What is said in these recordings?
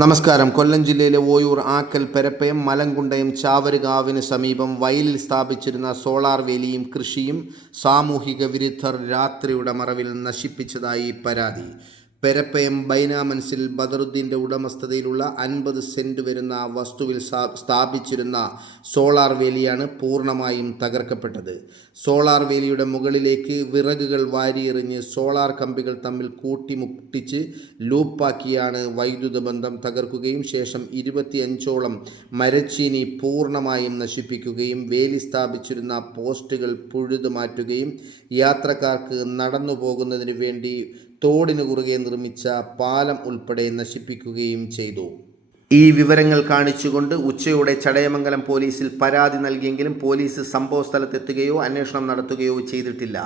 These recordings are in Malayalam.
നമസ്കാരം. കൊല്ലം ജില്ലയിലെ ഓയൂർ, ആക്കൽ, പെരപ്പയം, മലങ്കുണ്ടയം, ചാവരുകാവിന് സമീപം വയലിൽ സ്ഥാപിച്ചിരുന്ന സോളാർ വേലിയും കൃഷിയും സാമൂഹിക വിരുദ്ധർ രാത്രിയുടെ മറവിൽ നശിപ്പിച്ചതായി പരാതി. പെരപ്പയം ബൈനാമൻസിൽ ബദറുദ്ദീൻ്റെ ഉടമസ്ഥതയിലുള്ള 50 സെൻറ്റ് വരുന്ന വസ്തുവിൽ സ്ഥാപിച്ചിരുന്ന സോളാർ വേലിയാണ് പൂർണ്ണമായും തകർക്കപ്പെട്ടത്. സോളാർ വേലിയുടെ മുകളിലേക്ക് വിറകുകൾ വാരിയെറിഞ്ഞ് സോളാർ കമ്പികൾ തമ്മിൽ കൂട്ടിമുട്ടിച്ച് ലൂപ്പാക്കിയാണ് വൈദ്യുത ബന്ധം തകർക്കുകയും ശേഷം 25ഓളം മരച്ചീനി പൂർണ്ണമായും നശിപ്പിക്കുകയും വേലി സ്ഥാപിച്ചിരുന്ന പോസ്റ്റുകൾ പുഴുതു മാറ്റുകയും യാത്രക്കാർക്ക് നടന്നു പോകുന്നതിന് വേണ്ടി തോടിനു കുറുകെ നിർമ്മിച്ച പാലം ഉൾപ്പെടെ നശിപ്പിക്കുകയും ചെയ്തു. ഈ വിവരങ്ങൾ കാണിച്ചുകൊണ്ട് ഉച്ചയോടെ ചടയമംഗലം പോലീസിൽ പരാതി നൽകിയെങ്കിലും പോലീസ് സംഭവസ്ഥലത്തെത്തുകയോ അന്വേഷണം നടത്തുകയോ ചെയ്തിട്ടില്ല.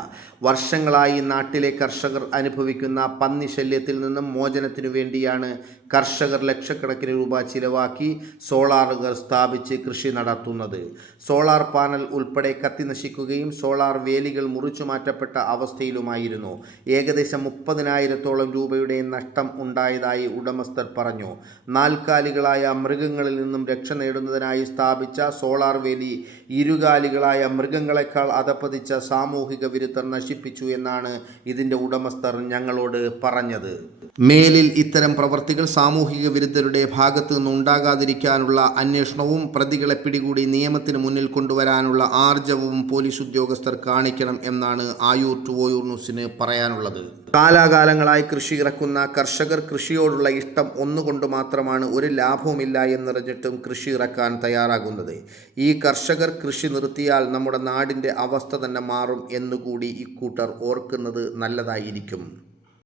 വർഷങ്ങളായി നാട്ടിലെ കർഷകർ അനുഭവിക്കുന്ന പന്നി ശല്യത്തിൽ നിന്നും മോചനത്തിനു വേണ്ടിയാണ് കർഷകർ ലക്ഷക്കണക്കിന് രൂപ ചിലവാക്കി സോളാറുകൾ സ്ഥാപിച്ച് കൃഷി നടത്തുന്നത്. സോളാർ പാനൽ ഉൾപ്പെടെ കത്തി നശിക്കുകയും സോളാർ വേലികൾ മുറിച്ചു മാറ്റപ്പെട്ട അവസ്ഥയിലുമായിരുന്നു. ഏകദേശം 30,000-ഓളം രൂപയുടെ നഷ്ടം ഉണ്ടായതായി ഉടമസ്ഥർ പറഞ്ഞു. നാൽക്കാലികളായ മൃഗങ്ങളിൽ നിന്നും രക്ഷ നേടുന്നതിനായി സ്ഥാപിച്ച സോളാർ വേലി ഇരുകാലികളായ മൃഗങ്ങളെക്കാൾ അധപ്പതിച്ച സാമൂഹിക വിരുദ്ധർ നശിപ്പിച്ചു എന്നാണ് ഇതിൻ്റെ ഉടമസ്ഥർ ഞങ്ങളോട് പറഞ്ഞത്. മേലിൽ ഇത്തരം പ്രവർത്തികൾ സാമൂഹിക വിരുദ്ധരുടെ ഭാഗത്തു നിന്നുണ്ടാകാതിരിക്കാനുള്ള അന്വേഷണവും പ്രതികളെ പിടികൂടി നിയമത്തിന് മുന്നിൽ കൊണ്ടുവരാനുള്ള ആർജവവും പോലീസ് ഉദ്യോഗസ്ഥർ കാണിക്കണം എന്നാണ് ആയൂർ ടു ഓയൂർ ന്യൂസിന് പറയാനുള്ളത്. കാലാകാലങ്ങളായി കൃഷി ഇറക്കുന്ന കർഷകർ കൃഷിയോടുള്ള ഇഷ്ടം ഒന്നുകൊണ്ട് മാത്രമാണ് ഒരു ലാഭവുമില്ല എന്നറിഞ്ഞിട്ടും കൃഷി ഇറക്കാൻ തയ്യാറാകുന്നത്. ഈ കർഷകർ കൃഷി നിർത്തിയാൽ നമ്മുടെ നാടിൻ്റെ അവസ്ഥ തന്നെ മാറും എന്നുകൂടി ഇക്കൂട്ടർ ഓർക്കുന്നത് നല്ലതായിരിക്കും.